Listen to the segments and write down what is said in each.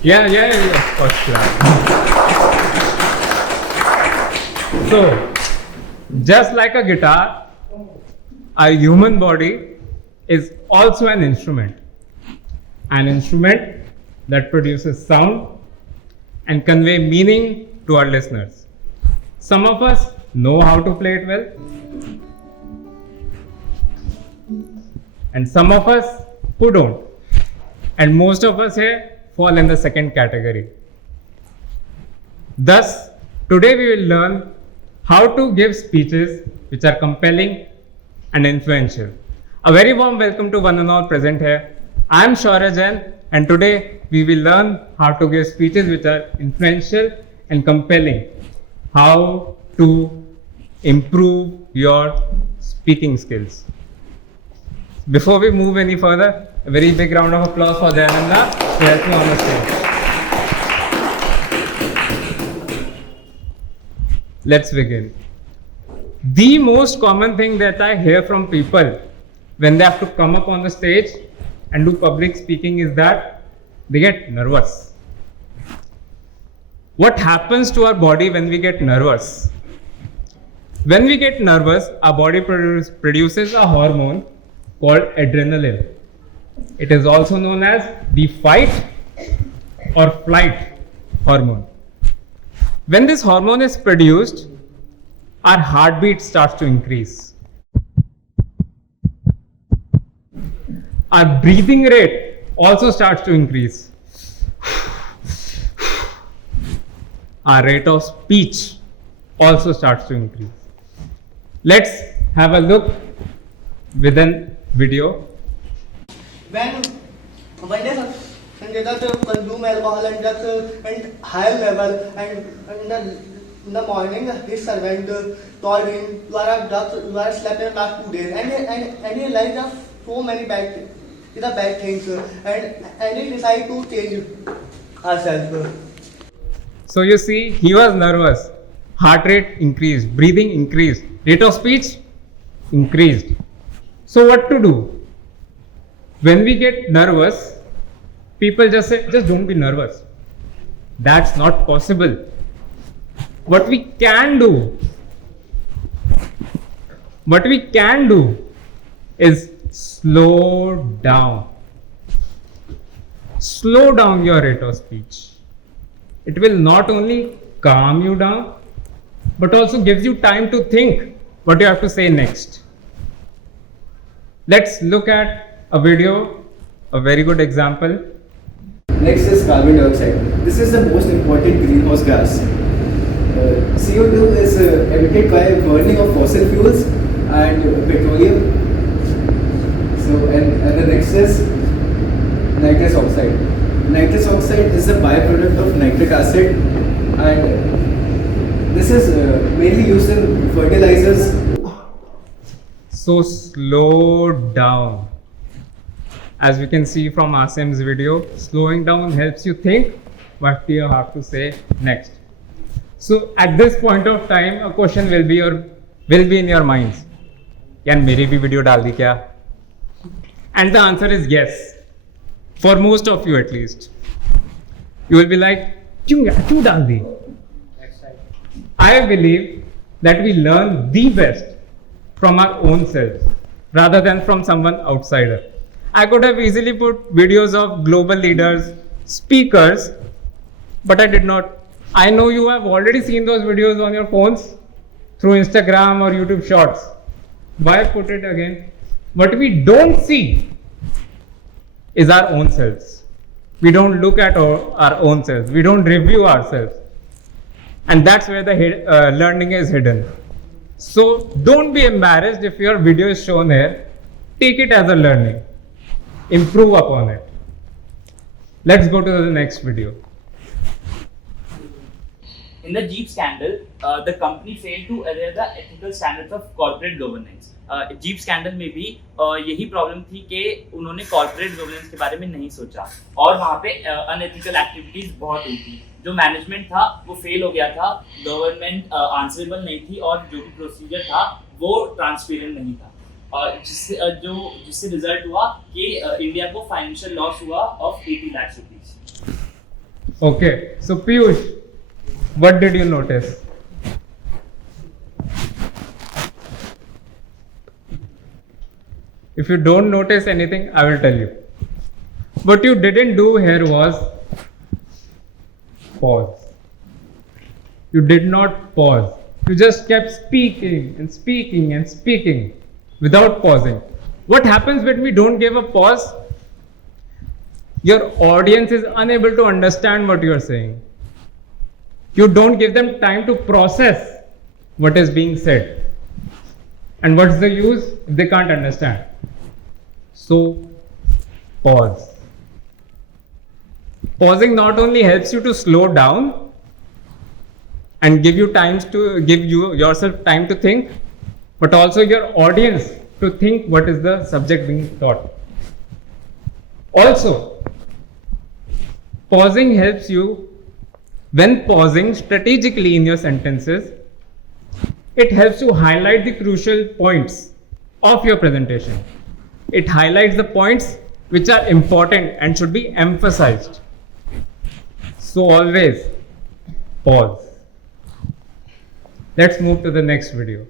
Yeah, first class. So, just like a guitar, our human body is also an instrument. An instrument that produces sound and convey meaning to our listeners. Some of us know how to play it well, and some of us who don't. And most of us here fall in the second category. Thus, today we will learn how to give speeches which are compelling and influential. A very warm welcome to one and all present here. I am Shaurya Jain, and today we will learn how to give speeches which are influential and compelling. How to improve your speaking skills. Before we move any further, a very big round of applause for Jayananda to help me on the stage. Let's begin. The most common thing that I hear from people when they have to come up on the stage and do public speaking is that they get nervous. What happens to our body when we get nervous? When we get nervous, our body produces a hormone called adrenaline. It is also known as the fight or flight hormone. When this hormone is produced, our heartbeat starts to increase. Our breathing rate also starts to increase. Our rate of speech also starts to increase. Let's have a look with a video. When one day Sanjay consume alcohol and drugs at higher level, and in the morning his servant told him, you are slept in the last 2 days, and he realized that so many bad things, and he decided to change ourselves. So you see, he was nervous, heart rate increased, breathing increased, rate of speech increased. So what to do? When we get nervous, people just say, just don't be nervous. That's not possible. What we can do is slow down. Slow down your rate of speech. It will not only calm you down, but also gives you time to think what you have to say next. Let's look at a video, a very good example. Next is carbon dioxide. This is the most important greenhouse gas. CO2 is emitted by burning of fossil fuels and petroleum. And the next is nitrous oxide. Nitrous oxide is a byproduct of nitric acid, and this is mainly used in fertilizers. So slow down. As we can see from Asim's video, slowing down helps you think what you have to say next. So at this point of time, a question will be in your minds. Can मेरी भी video डाल दी क्या? And the answer is yes. For most of you at least. You will be like, क्यों डाल दी? I believe that we learn the best from our own selves rather than from someone outsider. I could have easily put videos of global leaders, speakers, but I did not. I know you have already seen those videos on your phones through Instagram or YouTube Shorts. Why put it again? What we don't see is our own selves. We don't look at our own selves. We don't review ourselves. And that's where the learning is hidden. So don't be embarrassed if your video is shown here. Take it as a learning. Improve upon it. Let's go to the next video. In the Jeep scandal, the company failed to adhere the ethical standards of corporate governance. Jeep scandal में भी यही problem थी कि उन्होंने corporate governance के बारे में नहीं सोचा और वहाँ पे अनएथिकल एक्टिविटीज बहुत हुई थी। जो मैनेजमेंट था वो फेल हो गया था, गवर्नमेंट आंसरेबल नहीं थी और जो भी प्रोसीजर था वो ट्रांसपेरेंट नहीं था, जिससे रिजल्ट हुआ कि इंडिया को फाइनेंशियल लॉस हुआ of 80 lakh rupees. Okay, so Piyush, what did you notice? If you don't notice anything, I will tell you. What you didn't do here was pause. You did not pause. You just kept speaking and speaking and speaking without pausing. What happens when we don't give a pause? Your audience is unable to understand what you are saying. You don't give them time to process what is being said. And what's the use if they can't understand? So, pause. Pausing not only helps you to slow down and give you yourself time to think, but also your audience to think what is the subject being taught. Also, pausing helps you, when pausing strategically in your sentences, it helps you highlight the crucial points of your presentation. It highlights the points which are important and should be emphasized. So always pause. Let's move to the next video.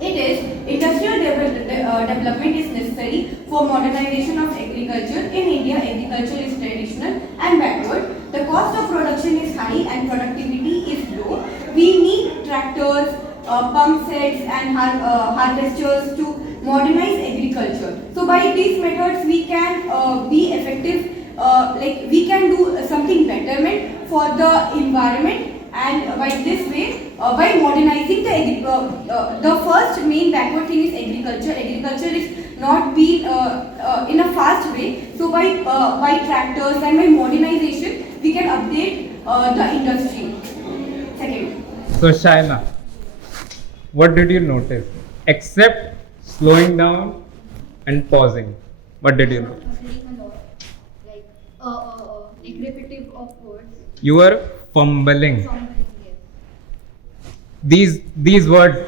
It is industrial development is necessary for modernization of agriculture. In India, agriculture is traditional and backward. The cost of production is high and productivity is low. We need tractors, pump sets and harvesters to modernize agriculture. So by these methods we can be effective, we can do something betterment for the environment. And by this way, by modernizing the first main backward thing is agriculture. Agriculture is not be in a fast way. So by tractors and by modernization, we can update the industry. Second. So Shaina, what did you notice? Except slowing down and pausing, what did you notice? Like repetitive of words. You were fumbling. Yes. These words,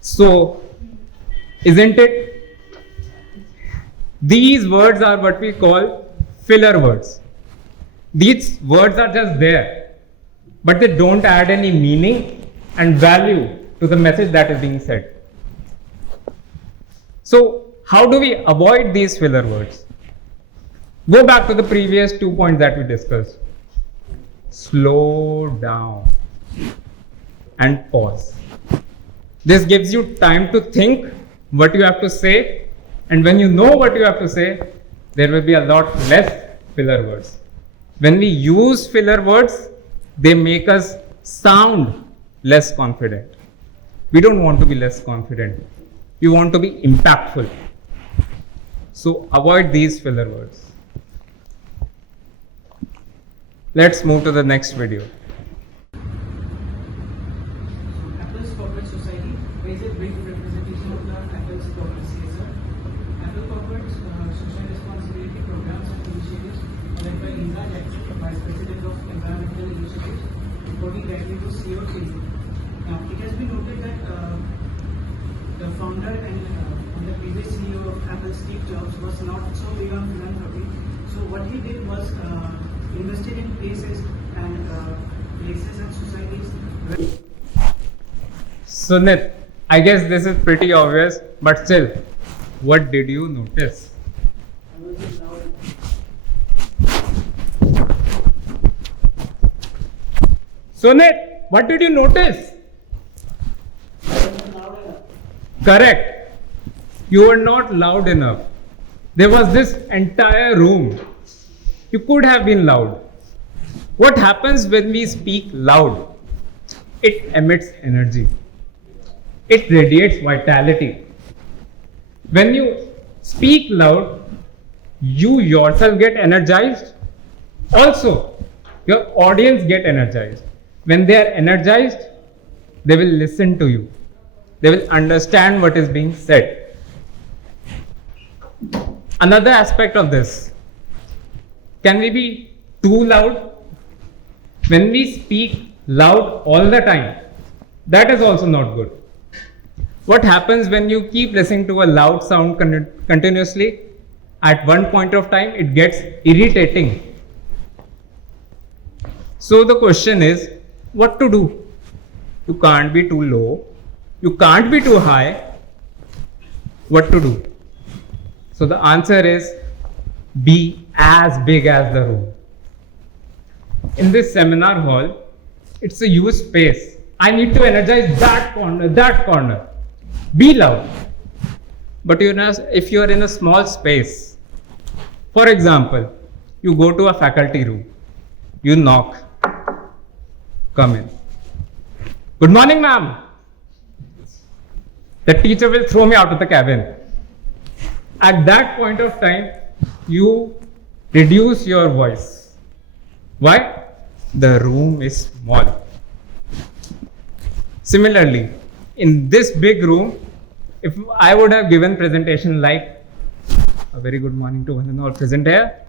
so, isn't it? These words are what we call filler words. These words are just there, but they don't add any meaning and value to the message that is being said. So, how do we avoid these filler words? Go back to the previous 2 points that we discussed. Slow down and pause. This gives you time to think what you have to say, and when you know what you have to say, there will be a lot less filler words. When we use filler words, they make us sound less confident. We don't want to be less confident. We want to be impactful. So avoid these filler words. Let's move to the next video. Apple's corporate society is a big representation of the Apple's corporate CSR. Apple corporate social responsibility programs and initiatives led by Linda Jackson, Vice President of Environmental Initiatives, reporting directly to CEO changing. Now, it has been noted that the founder and the previous CEO of Apple, Steve Jobs, was not so big on philanthropy. So what he did was invested in places and societies. Sunit, I guess this is pretty obvious, but still, what did you notice? Sunit, what did you notice? Correct. You were not loud enough. There was this entire room. You could have been loud. What happens when we speak loud? It emits energy. It radiates vitality. When you speak loud, you yourself get energized. Also, your audience get energized. When they are energized, they will listen to you. They will understand what is being said. Another aspect of this, can we be too loud? When we speak loud all the time, that is also not good. What happens when you keep listening to a loud sound continuously? At one point of time, it gets irritating. So the question is, what to do? You can't be too low. You can't be too high. What to do? So the answer is, be as big as the room. In this seminar hall, it's a huge space. I need to energize that corner, that corner. Be loud. But you know, if you are in a small space, for example, you go to a faculty room, you knock, come in. Good morning, ma'am. The teacher will throw me out of the cabin. At that point of time, you reduce your voice. Why? The room is small. Similarly, in this big room, if I would have given presentation like, a very good morning to one and all present here.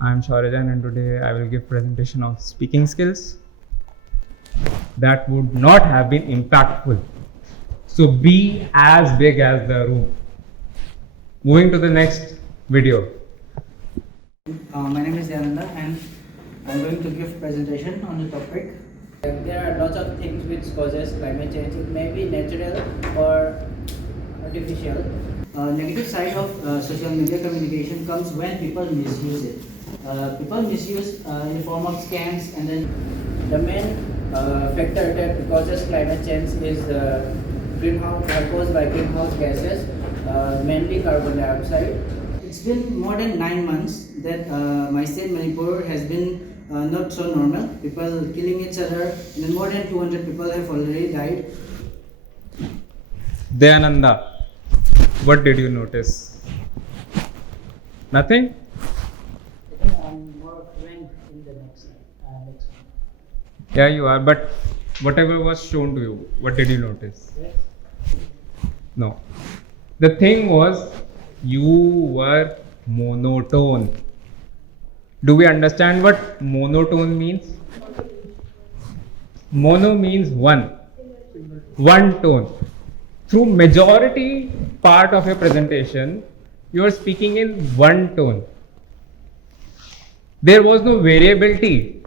I am Shaurajan and today I will give presentation of speaking skills. That would not have been impactful. So be as big as the room. Moving to the next video. My name is Yananda and I'm going to give presentation on the topic. There are lots of things which causes climate change. It may be natural or artificial. Negative side of social media communication comes when people misuse it. People misuse in the form of scams, and then the main factor that causes climate change is caused by greenhouse gases, mainly carbon dioxide. It's been more than 9 months that my state Manipur has been not so normal. People killing each other, and then more than 200 people have already died. Dayananda, what did you notice? Nothing? I think I'm more fluent in the next one. Yeah, you are, but whatever was shown to you, what did you notice? Yes. No. The thing was, you were monotone. Do we understand what monotone means? Mono means one tone. Through majority part of your presentation, you are speaking in one tone. There was no variability.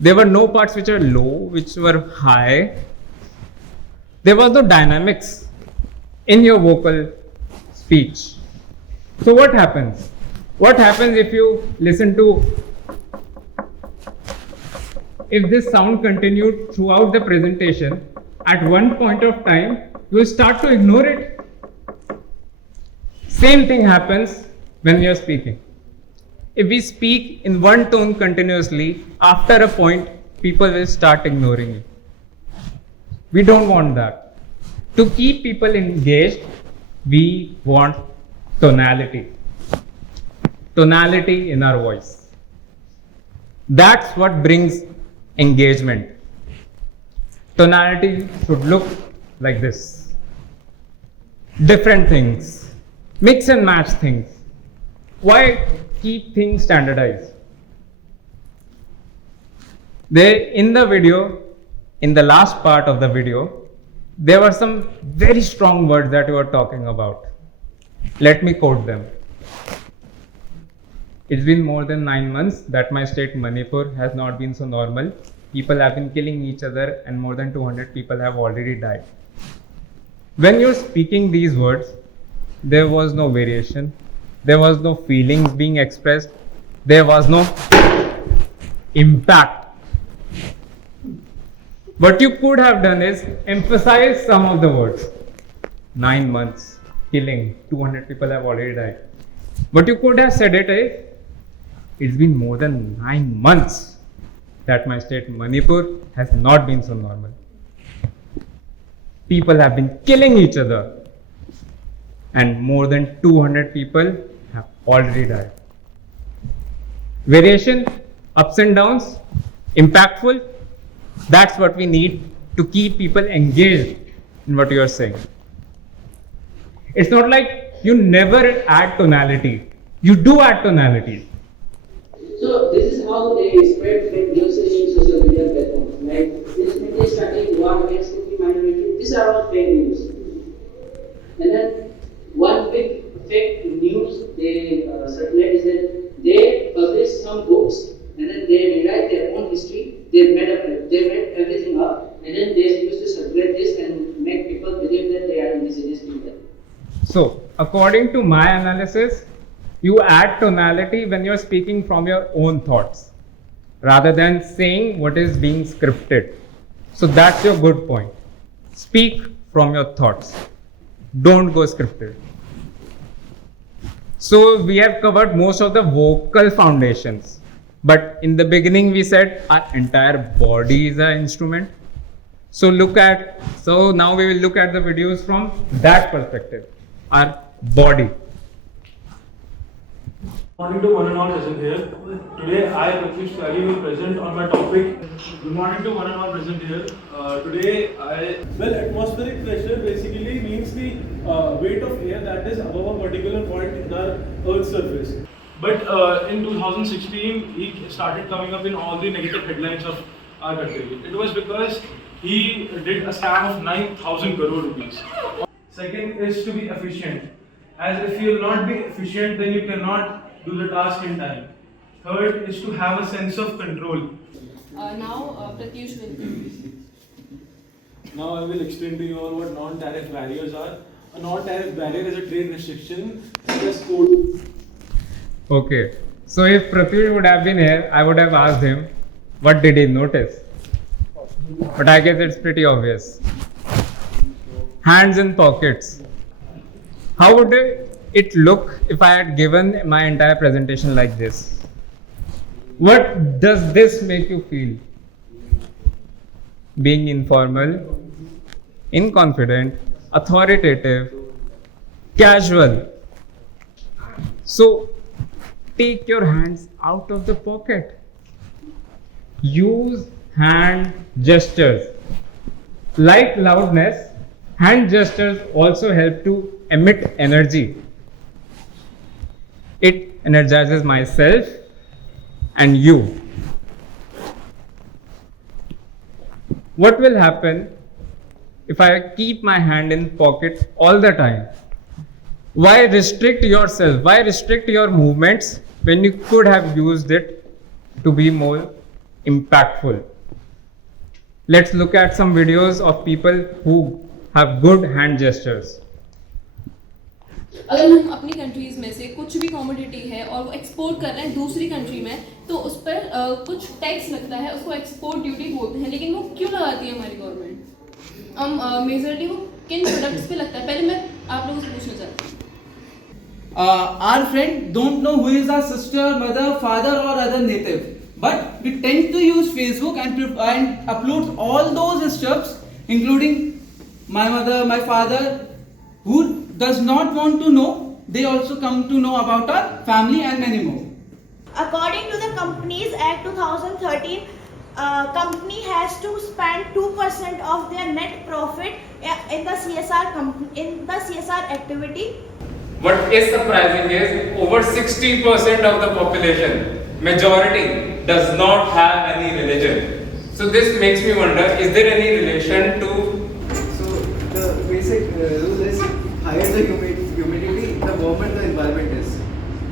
There were no parts which are low, which were high. There was no dynamics in your vocal speech. So what happens? What happens if you listen to, if this sound continued throughout the presentation, at one point of time, you will start to ignore it. Same thing happens when you are speaking. If we speak in one tone continuously, after a point, people will start ignoring it. We don't want that. To keep people engaged, we want tonality. Tonality in our voice. That's what brings engagement. Tonality should look like this. Different things. Mix and match things. Why keep things standardized? There in the video, in the last part of the video, there were some very strong words that you were talking about. Let me quote them. It's been more than 9 months that my state Manipur has not been so normal. People have been killing each other and more than 200 people have already died. When you're speaking these words, there was no variation. There was no feelings being expressed. There was no impact. What you could have done is emphasize some of the words. 9 months, killing, 200 people have already died. What you could have said it is, it's been more than 9 months that my state Manipur has not been so normal. People have been killing each other and more than 200 people have already died. Variation, ups and downs, impactful, that's what we need to keep people engaged in what you are saying. It's not like you never add tonality. You do add tonality. So this is how they spread fake news in social media platforms. Like this media starting war against the minority. These are all fake news. And then one big fake news they they circulate is that they publish some books and then they rewrite their own history. They made everything up, and then they used to circulate this and make people believe that they are indigenous people. So, according to my analysis, you add tonality when you're speaking from your own thoughts rather than saying what is being scripted. So, that's your good point. Speak from your thoughts. Don't go scripted. So, we have covered most of the vocal foundations. But in the beginning, we said our entire body is an instrument. So now we will look at the videos from that perspective, our body. Good morning to one and all present here. Today I, Rakesh Tyagi, will present on my topic. Good morning to one and all present here. Well, atmospheric pressure basically means the weight of air that is above a particular point in our Earth's surface. But in 2016, he started coming up in all the negative headlines of our country. It was because he did a scam of 9,000 crore rupees. Second is to be efficient. As if you will not be efficient, then you cannot do the task in time. Third is to have a sense of control. Now, Pratyush will. Now I will explain to you all what non-tariff barriers are. A non-tariff barrier is a trade restriction such as code. Okay, so if Pratyush would have been here, I would have asked him, what did he notice? But I guess it's pretty obvious. Hands in pockets. How would it look if I had given my entire presentation like this? What does this make you feel? Being informal, inconfident, authoritative, casual. So, take your hands out of the pocket. Use hand gestures. Like loudness, hand gestures also help to emit energy. It energizes myself and you. What will happen if I keep my hand in pocket all the time? Why restrict yourself? Why restrict your movements when you could have used it to be more impactful? Let's look at some videos of people who have good hand gestures. अगर हम अपनी countries में से कुछ भी commodity है और वो एक्सपोर्ट कर रहे हैं दूसरी कंट्री में तो उस पर कुछ टैक्स लगता है, उसको एक्सपोर्ट ड्यूटी बोलते हैं, लेकिन वो क्यों लगाती है हमारी गवर्नमेंट? हम मेजरली वो किन प्रोडक्ट्स पे लगता है? पहले मैं आप लोगों से पूछना चाहती हूँ. Our friend don't know who is our sister, mother, father or other native, but we tend to use Facebook and upload all those stuffs, including my mother, my father, who does not want to know. They also come to know about our family and many more. According to the Companies Act 2013, company has to spend 2% of their net profit in the CSR activity. What is surprising is over 60% of the population, majority, does not have any religion. So this makes me wonder, is there any relation to... So the basic rule is higher the humidity, the warmer the environment is.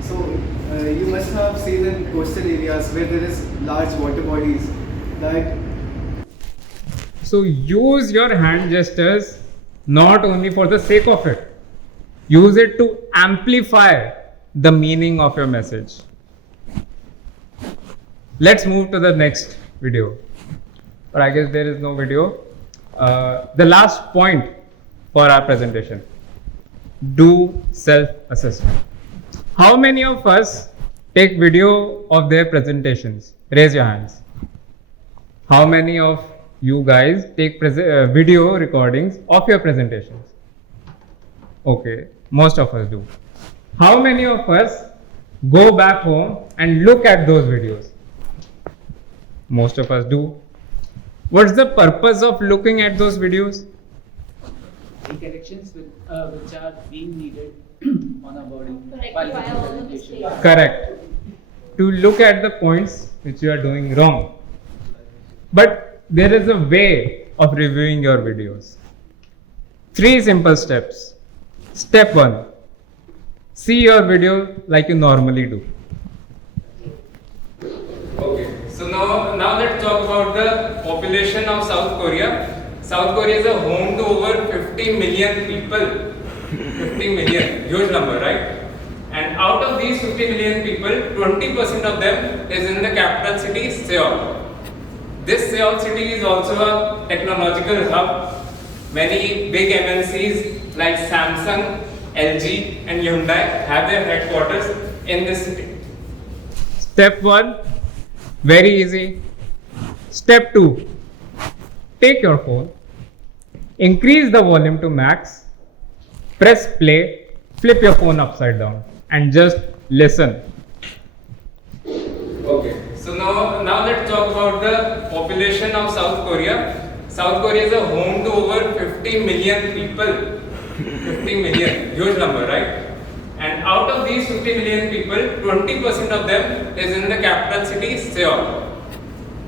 So you must have seen in coastal areas where there is large water bodies that... So use your hand gestures not only for the sake of it. Use it to amplify the meaning of your message. Let's move to the next video. But I guess there is no video. The last point for our presentation. Do self-assessment. How many of us take video of their presentations? Raise your hands. How many of you guys take video recordings of your presentations? Okay, most of us do. How many of us go back home and look at those videos? Most of us do. What's the purpose of looking at those videos? The corrections which are being needed on our body while Rectify giving all the presentation. mistakes. Correct. To look at the points which you are doing wrong. But there is a way of reviewing your videos. 3 simple steps. Step 1. see your video like you normally do. Okay, so now let's talk about the population of South Korea. South Korea is a home to over 50 million people. 50 million, huge number, right? And out of these 50 million people, 20% of them is in the capital city, Seoul. This Seoul city is also a technological hub. Many big MNCs like Samsung, LG and Hyundai have their headquarters in this city. Step 1, very easy. Step 2, take your phone, increase the volume to max, press play, flip your phone upside down and just listen. Okay, so now let's talk about the population of South Korea. South Korea is a home to over 50 million people. 50 million, huge number, right? And out of these 50 million people, 20% of them is in the capital city, Seoul.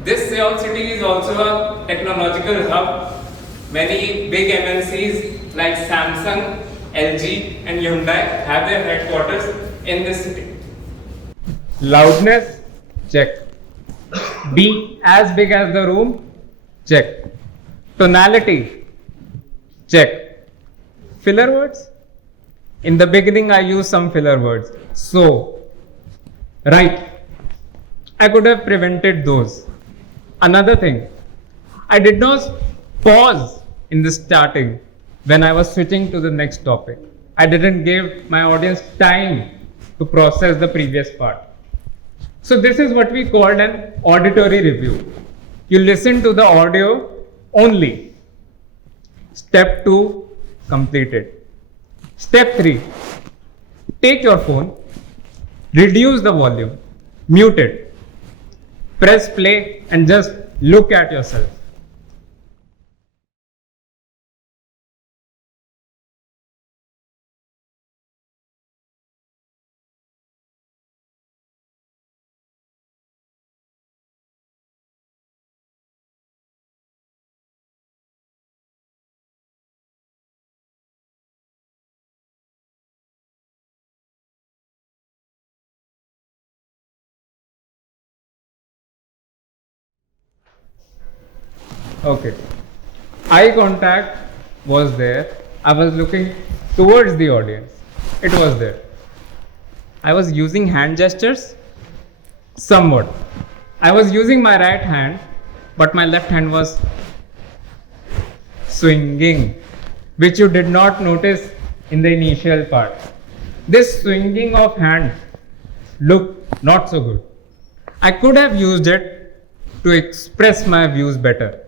This Seoul city is also a technological hub. Many big MNCs like Samsung, LG and Hyundai have their headquarters in this city. Loudness, check. Be as big as the room, check. Tonality, check. Filler words? In the beginning I used some filler words. So, right. I could have prevented those. Another thing, I did not pause in the starting when I was switching to the next topic. I didn't give my audience time to process the previous part. So this is what we called an auditory review. You listen to the audio only. Step 2, completed. Step 3, take your phone, reduce the volume, mute it, press play and just look at yourself. Okay, eye contact was there. I was looking towards the audience. It was there. I was using hand gestures somewhat. I was using my right hand, but my left hand was swinging, which you did not notice in the initial part. This swinging of hand looked not so good. I could have used it to express my views better.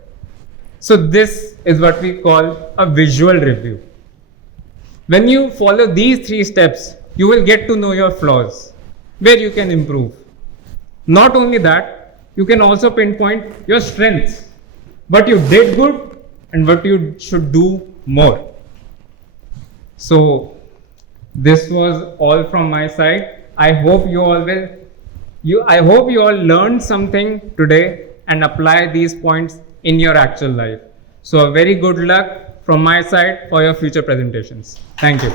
So this is what we call a visual review. When you follow these 3 steps, you will get to know your flaws, where you can improve. Not only that, you can also pinpoint your strengths, what you did good and what you should do more. So this was all from my side. I hope you all learned something today and apply these points in your actual life. So a very good luck from my side for your future presentations. Thank you.